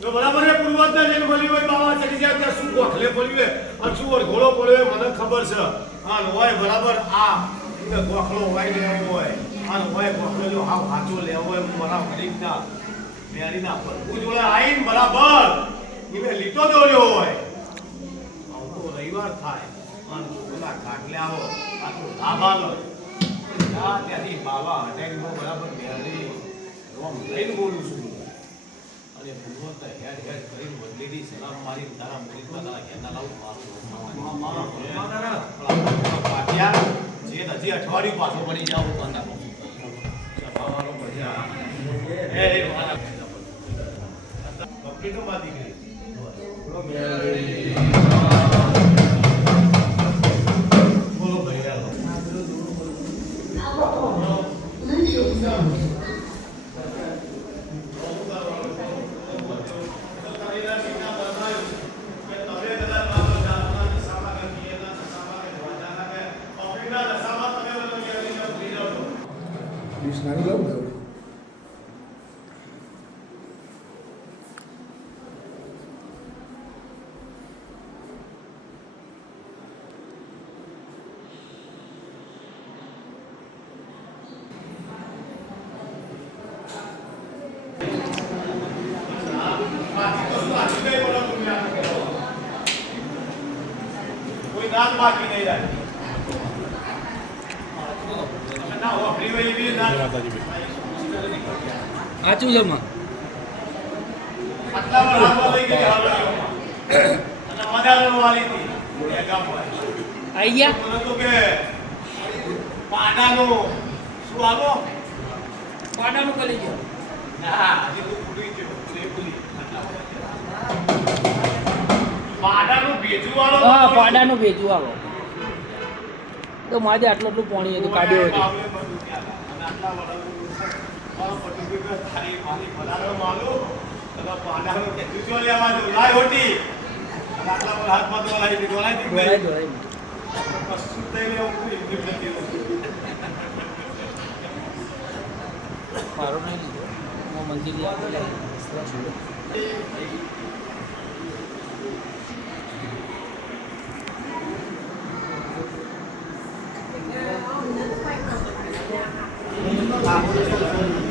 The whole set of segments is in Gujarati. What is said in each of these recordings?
જો બરાબર એ પૂર્વજના જેને બોલી હોય બાવા ચડી જાય ત્યાં શું ગોખલે બોલ્યું અને શું ઘોડો બોલ્યો મને ખબર છે હા હોય બરાબર આ ગોખલો હોય લેવો હોય અને હોય ગોખલો જો હાવ સાચો લેવો હોય મારા ગરીબના મેરીના પરકુ જોડે આવીને બરાબર એને લીટો દોડ્યો હોય આવું તો રવિવાર થાય અને પેલા કાટલે આવો આ તો લાભાલો ત્યાંથી બાવા હટાવીને બરાબર મેરી રોમ લઈને બોલું છું અને ભૂવત હેડ કરીને બદલેલી સલામ મારી તારા મુરીદમાં તારા ઘેરના લાવું મારું પાટિયા જે હજી અઠવાડિયું પાછો પડી જાવ બંધા સભાવાળો ભજ્યા એ વાલા કમ્પ્લીટો બાતી ગઈ બોલો ભૈયા નાની લાવું ને કોઈ દાંત બાકી નહીં જાય ના હો ફ્રી હોય એવી દાંત આચું જમા આટલા વાર હાલવા લઈ ગઈ હાલવા અને મજાનો વાલી હતી એ ગામ હોય આઈ ગયા બોલો તો કે પાડાનો શું આવો પાડાનું કરી ગયો ના હજી તો ભૂલી ગયો એ ભૂલી પાડાનું ભેજું વાળો હા પાડાનું ભેજું આવો તો માજે આટલું આટલું પાણી હતું કાઢ્યો હતું થારી મારી પધારો માલો તો પાડાનો ભેજું જો લેવા જો લાય હોટી આટલા પર હાથ માં દોલાઈ દીધી ધોળાઈ કશું થઈ લેવું કોઈ નથી મારો નહીં લીધો હું મંદિર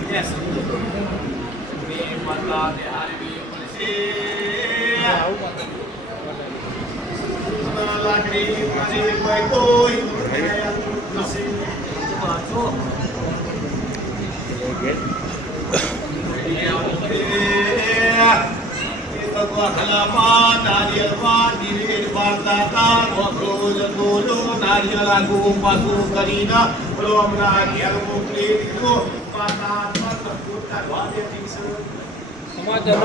Yes. Me mata de arbi polisi. Lagri mari koi koi. Nasi bato. સમાચાર